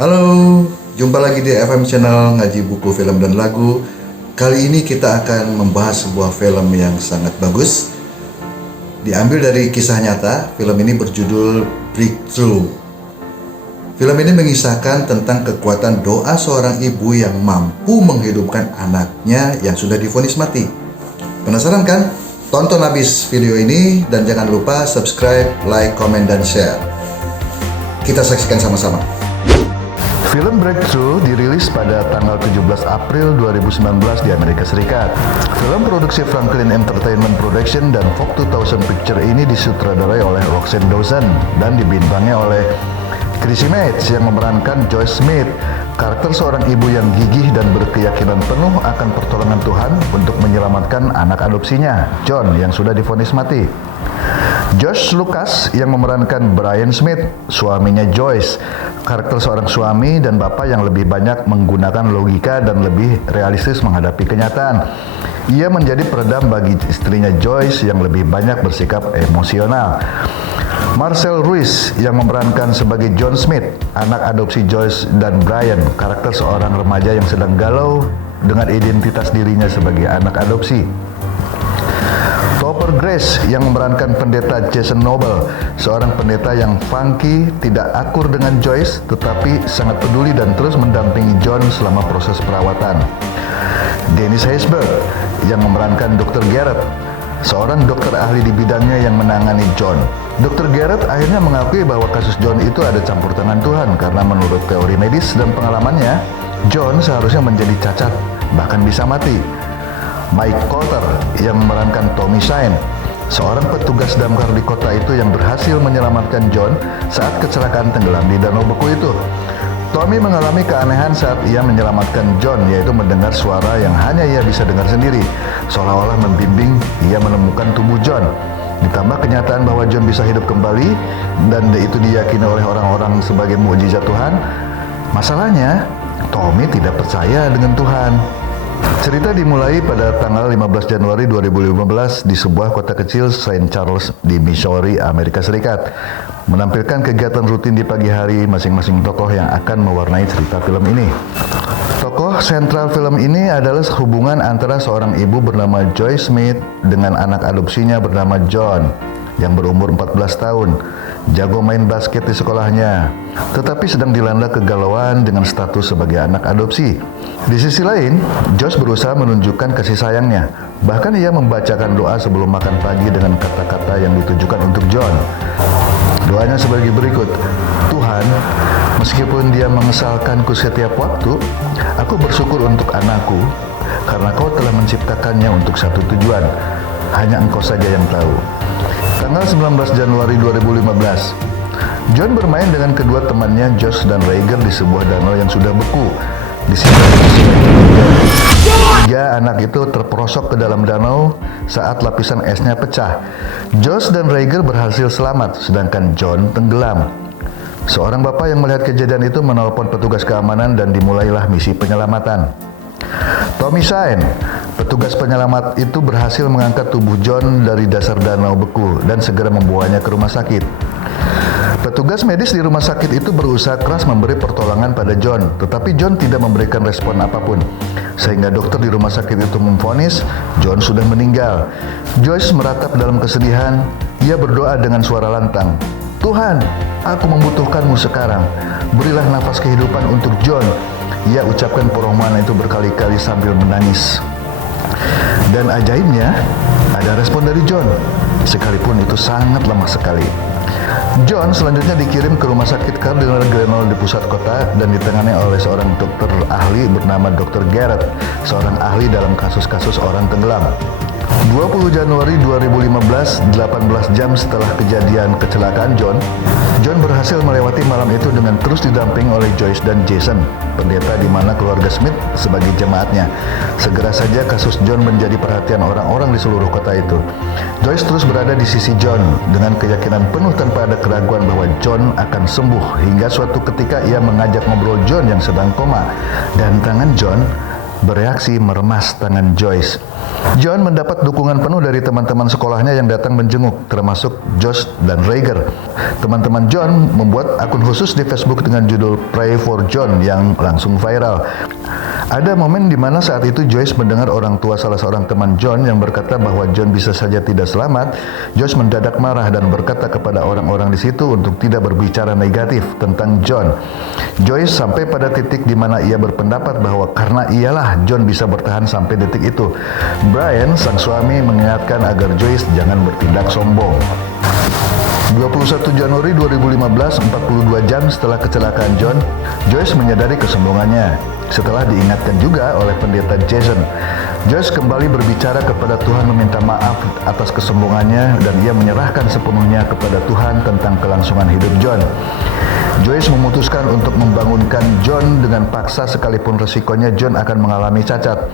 Halo, jumpa lagi di FM Channel Ngaji Buku Film dan Lagu. Kali ini kita akan membahas sebuah film yang sangat bagus. Diambil dari kisah nyata, film ini berjudul Breakthrough. Film ini mengisahkan tentang kekuatan doa seorang ibu yang mampu menghidupkan anaknya yang sudah divonis mati. Penasaran kan? Tonton habis video ini dan jangan lupa subscribe, like, komen, dan share. Kita saksikan sama-sama. Film Breakthrough dirilis pada tanggal 17 April 2019 di Amerika Serikat. Film produksi Franklin Entertainment Production dan Fox 2000 Picture ini disutradarai oleh Roxanne Dawson dan dibintangi oleh Chrissy Metz yang memerankan Joyce Smith, karakter seorang ibu yang gigih dan berkeyakinan penuh akan pertolongan Tuhan untuk menyelamatkan anak adopsinya, John, yang sudah divonis mati. Josh Lucas yang memerankan Brian Smith, suaminya Joyce, karakter seorang suami dan bapak yang lebih banyak menggunakan logika dan lebih realistis menghadapi kenyataan. Ia menjadi peredam bagi istrinya Joyce yang lebih banyak bersikap emosional. Marcel Ruiz yang memerankan sebagai John Smith, anak adopsi Joyce dan Brian, karakter seorang remaja yang sedang galau dengan identitas dirinya sebagai anak adopsi. Topper Grace yang memerankan pendeta Jason Noble, seorang pendeta yang funky, tidak akur dengan Joyce, tetapi sangat peduli dan terus mendampingi John selama proses perawatan. Dennis Haysbert yang memerankan Dr. Garrett, seorang dokter ahli di bidangnya yang menangani John. Dr. Garrett akhirnya mengakui bahwa kasus John itu ada campur tangan Tuhan karena menurut teori medis dan pengalamannya, John seharusnya menjadi cacat, bahkan bisa mati. Mike Colter yang memerankan Tommy Shine, seorang petugas damkar di kota itu yang berhasil menyelamatkan John saat kecelakaan tenggelam di danau beku itu. Tommy mengalami keanehan saat ia menyelamatkan John, yaitu mendengar suara yang hanya ia bisa dengar sendiri, seolah-olah membimbing ia menemukan tubuh John. Ditambah kenyataan bahwa John bisa hidup kembali dan itu diyakini oleh orang-orang sebagai mukjizat Tuhan. Masalahnya, Tommy tidak percaya dengan Tuhan. Cerita dimulai pada tanggal 15 Januari 2015 di sebuah kota kecil St. Charles di Missouri, Amerika Serikat. Menampilkan kegiatan rutin di pagi hari masing-masing tokoh yang akan mewarnai cerita film ini. Tokoh sentral film ini adalah hubungan antara seorang ibu bernama Joyce Smith dengan anak adopsinya bernama John yang berumur 14 tahun. Jago main basket di sekolahnya, tetapi sedang dilanda kegalauan dengan status sebagai anak adopsi. Di sisi lain, Josh berusaha menunjukkan kasih sayangnya. Bahkan ia membacakan doa sebelum makan pagi dengan kata-kata yang ditujukan untuk John. Doanya sebagai berikut, Tuhan, meskipun dia mengesalkanku setiap waktu, aku bersyukur untuk anakku, karena kau telah menciptakannya untuk satu tujuan. Hanya engkau saja yang tahu. Tanggal 19 Januari 2015, John bermain dengan kedua temannya Josh dan Rhaegar di sebuah danau yang sudah beku. Di sini, tiga anak itu terperosok ke dalam danau saat lapisan esnya pecah. Josh dan Rhaegar berhasil selamat, sedangkan John tenggelam. Seorang bapak yang melihat kejadian itu menelpon petugas keamanan dan dimulailah misi penyelamatan. Tommy Shine, petugas penyelamat itu berhasil mengangkat tubuh John dari dasar danau beku dan segera membawanya ke rumah sakit. Petugas medis di rumah sakit itu berusaha keras memberi pertolongan pada John, tetapi John tidak memberikan respon apapun. Sehingga dokter di rumah sakit itu memvonis John sudah meninggal. Joyce meratap dalam kesedihan. Ia berdoa dengan suara lantang, Tuhan, aku membutuhkanmu sekarang. Berilah nafas kehidupan untuk John. Ia ucapkan permohonan itu berkali-kali sambil menangis. Dan ajaibnya, ada respon dari John, sekalipun itu sangat lemah sekali. John selanjutnya dikirim ke rumah sakit Cardinal Granol di pusat kota dan ditangani oleh seorang dokter ahli bernama Dr. Garrett, seorang ahli dalam kasus-kasus orang tenggelam. 20 Januari 2015, 18 jam setelah kejadian kecelakaan John berhasil melewati malam itu dengan terus didampingi oleh Joyce dan Jason, pendeta di mana keluarga Smith sebagai jemaatnya. Segera saja kasus John menjadi perhatian orang-orang di seluruh kota itu. Joyce terus berada di sisi John dengan keyakinan penuh tanpa ada keraguan bahwa John akan sembuh, hingga suatu ketika ia mengajak ngobrol John yang sedang koma, dan tangan John bereaksi meremas tangan Joyce. John mendapat dukungan penuh dari teman-teman sekolahnya yang datang menjenguk, termasuk Josh dan Rager. Teman-teman John membuat akun khusus di Facebook dengan judul Pray for John yang langsung viral. Ada momen di mana saat itu Joyce mendengar orang tua salah seorang teman John yang berkata bahwa John bisa saja tidak selamat. Joyce mendadak marah dan berkata kepada orang-orang di situ untuk tidak berbicara negatif tentang John. Joyce sampai pada titik di mana ia berpendapat bahwa karena ialah John bisa bertahan sampai detik itu. Brian, sang suami, mengingatkan agar Joyce jangan bertindak sombong. 21 Januari 2015, 42 jam setelah kecelakaan John, Joyce menyadari kesombongannya. Setelah diingatkan juga oleh pendeta Jason, Joyce kembali berbicara kepada Tuhan meminta maaf atas kesombongannya dan ia menyerahkan sepenuhnya kepada Tuhan tentang kelangsungan hidup John. Joyce memutuskan untuk membangunkan John dengan paksa sekalipun resikonya John akan mengalami cacat.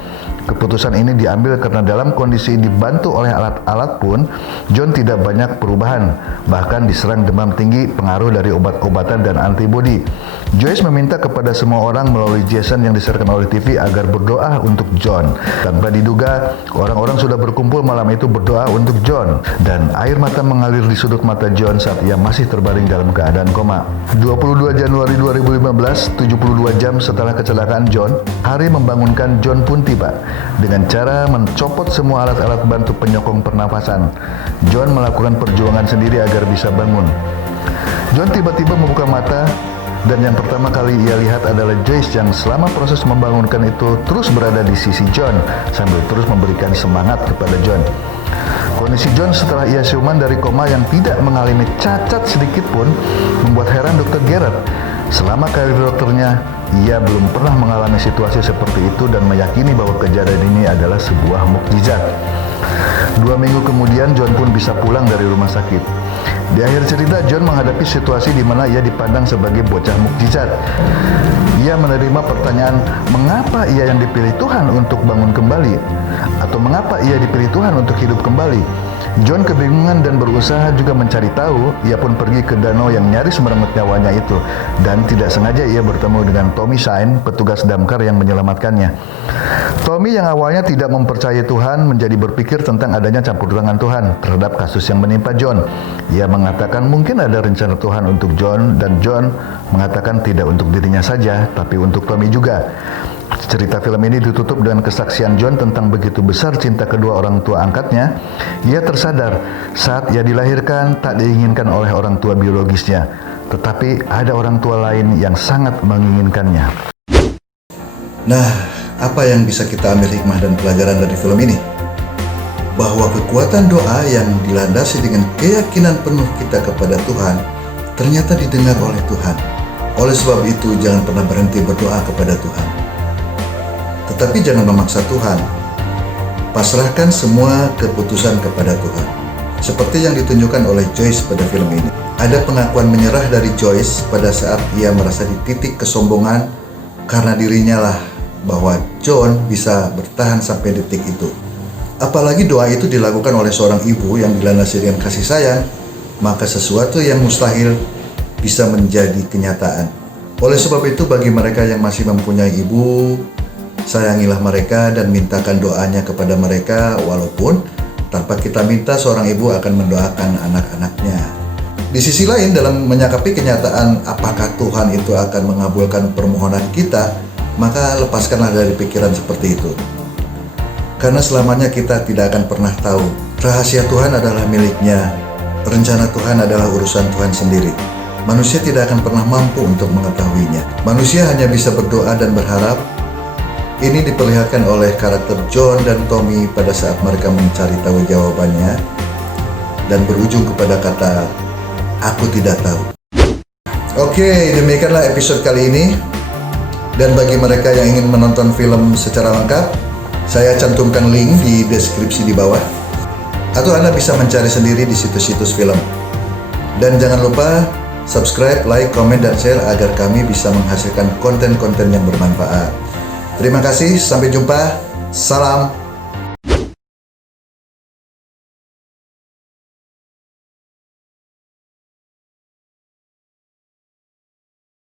Keputusan ini diambil karena dalam kondisi dibantu oleh alat-alat pun, John tidak banyak perubahan, bahkan diserang demam tinggi pengaruh dari obat-obatan dan antibodi. Joyce meminta kepada semua orang melalui Jason yang disiarkan oleh TV agar berdoa untuk John. Tanpa diduga, orang-orang sudah berkumpul malam itu berdoa untuk John, dan air mata mengalir di sudut mata John saat ia masih terbaring dalam keadaan koma. 22 Januari 2015, 72 jam setelah kecelakaan John, hari membangunkan John pun tiba. Dengan cara mencopot semua alat-alat bantu penyokong pernafasan, John melakukan perjuangan sendiri agar bisa bangun. John tiba-tiba membuka mata, dan yang pertama kali ia lihat adalah Joyce yang selama proses membangunkan itu terus berada di sisi John, sambil terus memberikan semangat kepada John. Kondisi John setelah ia siuman dari koma yang tidak mengalami cacat sedikit pun membuat heran Dr. Garrett. Selama karir dokternya, ia belum pernah mengalami situasi seperti itu dan meyakini bahwa kejadian ini adalah sebuah mukjizat. 2 minggu kemudian, John pun bisa pulang dari rumah sakit. Di akhir cerita, John menghadapi situasi di mana ia dipandang sebagai bocah mukjizat. Ia menerima pertanyaan, mengapa ia yang dipilih Tuhan untuk bangun kembali? Atau mengapa ia dipilih Tuhan untuk hidup kembali? John kebingungan dan berusaha juga mencari tahu. Ia pun pergi ke danau yang nyaris merenggut nyawanya itu, dan tidak sengaja ia bertemu dengan Tommy Shine, petugas damkar yang menyelamatkannya. Tommy yang awalnya tidak mempercayai Tuhan menjadi berpikir tentang adanya campur tangan Tuhan terhadap kasus yang menimpa John. Ia mengatakan mungkin ada rencana Tuhan untuk John, dan John mengatakan tidak untuk dirinya saja, tapi untuk Tommy juga. Cerita film ini ditutup dengan kesaksian John tentang begitu besar cinta kedua orang tua angkatnya. Ia tersadar saat ia dilahirkan tak diinginkan oleh orang tua biologisnya, tetapi ada orang tua lain yang sangat menginginkannya. Nah, apa yang bisa kita ambil hikmah dan pelajaran dari film ini? Bahwa kekuatan doa yang dilandasi dengan keyakinan penuh kita kepada Tuhan ternyata didengar oleh Tuhan. Oleh sebab itu, jangan pernah berhenti berdoa kepada Tuhan. Tetapi jangan memaksa Tuhan. Pasrahkan semua keputusan kepada Tuhan. Seperti yang ditunjukkan oleh Joyce pada film ini. Ada pengakuan menyerah dari Joyce pada saat ia merasa di titik kesombongan karena dirinya lah bahwa John bisa bertahan sampai detik itu. Apalagi doa itu dilakukan oleh seorang ibu yang dilandasi dengan kasih sayang, maka sesuatu yang mustahil bisa menjadi kenyataan. Oleh sebab itu, bagi mereka yang masih mempunyai ibu, sayangilah mereka dan mintakan doanya kepada mereka, walaupun tanpa kita minta seorang ibu akan mendoakan anak-anaknya. Di sisi lain, dalam menyikapi kenyataan apakah Tuhan itu akan mengabulkan permohonan kita, maka lepaskanlah dari pikiran seperti itu. Karena selamanya kita tidak akan pernah tahu. Rahasia Tuhan adalah miliknya. Rencana Tuhan adalah urusan Tuhan sendiri. Manusia tidak akan pernah mampu untuk mengetahuinya. Manusia hanya bisa berdoa dan berharap. Ini diperlihatkan oleh karakter John dan Tommy pada saat mereka mencari tahu jawabannya dan berujung kepada kata, "Aku tidak tahu." Oke, demikianlah episode kali ini. Dan bagi mereka yang ingin menonton film secara lengkap, saya cantumkan link di deskripsi di bawah. atau Anda bisa mencari sendiri di situs-situs film. Dan jangan lupa subscribe, like, komen, dan share agar kami bisa menghasilkan konten-konten yang bermanfaat. Terima kasih, sampai jumpa. Salam